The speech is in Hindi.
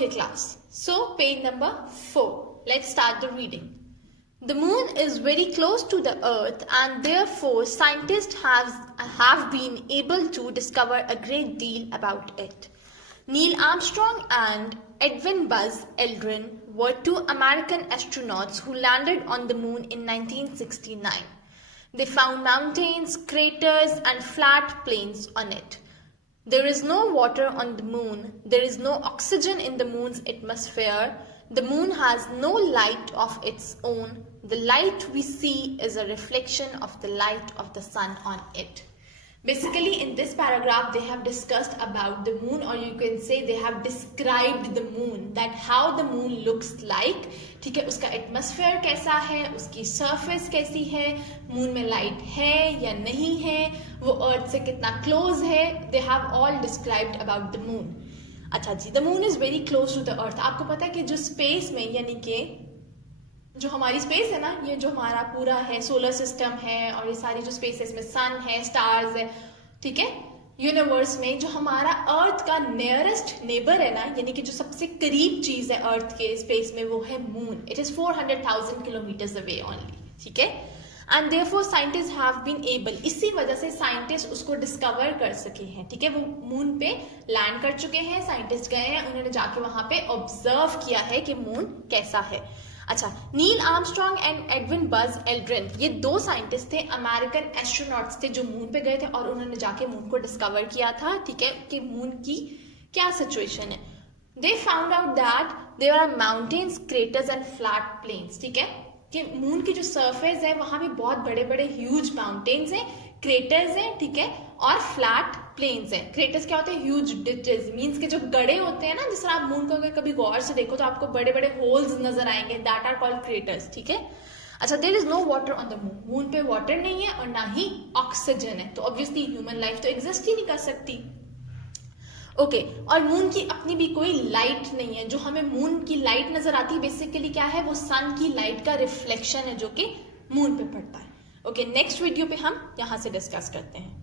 Okay, class. So, page number 4. Let's start the reading. The moon is very close to the earth and therefore scientists have been able to discover a great deal about it. Neil Armstrong and Edwin Buzz Aldrin were two American astronauts who landed on the moon in 1969. They found mountains, craters and flat plains on it. There is no water on the moon. There is no oxygen in the moon's atmosphere. The moon has no light of its own. The light we see is a reflection of the light of the sun on it. Basically, in this paragraph, they have discussed about the moon, or you can say they have described the moon, that how the moon looks like. ठीक है, उसका एटमॉस्फेयर कैसा है, उसकी सरफेस कैसी है, मून में लाइट है या नहीं है, वो अर्थ से कितना क्लोज है. They have all described about the moon. अच्छा जी, the moon is very close to the earth. आपको पता है कि जो स्पेस में, यानी कि जो हमारी स्पेस है ना, ये जो हमारा पूरा है सोलर सिस्टम है और ये सारी जो स्पेस है, इसमें सन है, स्टार्स है, ठीक है, यूनिवर्स में जो हमारा अर्थ का नियरेस्ट नेबर है ना, यानी कि जो सबसे करीब चीज है अर्थ के स्पेस में, वो है moon. It is 400,000 kilometres away only. ठीक है, and therefore scientist have been able, इसी वजह से साइंटिस्ट उसको डिस्कवर कर सके हैं. ठीक है, वो मून पे लैंड कर चुके हैं, साइंटिस्ट गए हैं, उन्होंने जाके वहां पे ऑब्जर्व किया है कि मून कैसा है. अच्छा, Neil Armstrong and Edwin Buzz Aldrin, ये दो साइंटिस्ट थे, अमेरिकन एस्ट्रोनॉट्स थे, जो मून पे गए थे और उन्होंने जाके मून को डिस्कवर किया था. ठीक है, कि मून की क्या सिचुएशन है. They found out that there are mountains, craters and flat plains. ठीक है, कि मून की जो सरफेस है वहां पे बहुत बड़े बड़े ह्यूज माउंटेन्स हैं, क्रेटर्स हैं, ठीक है, और फ्लैट प्लेन्स हैं. क्रेटर्स क्या होते हैं? ह्यूज डिचेस, मींस के जो गड्ढे होते हैं ना, जिस तरह आप मून को अगर कभी गौर से देखो तो आपको बड़े बड़े होल्स नजर आएंगे, दैट आर कॉल्ड क्रेटर्स. ठीक है. अच्छा, there is no water on the moon. Moon पे वाटर नहीं है और ना ही ऑक्सीजन है, तो ऑब्वियसली ह्यूमन लाइफ तो एग्जिस्ट ही नहीं कर सकती. ओके, और मून की अपनी भी कोई लाइट नहीं है. जो हमें मून की लाइट नजर आती है बेसिकली क्या है? वो सन की लाइट का रिफ्लेक्शन है जो कि मून पे पड़ता है. ओके, नेक्स्ट वीडियो पे हम यहां से डिस्कस करते हैं.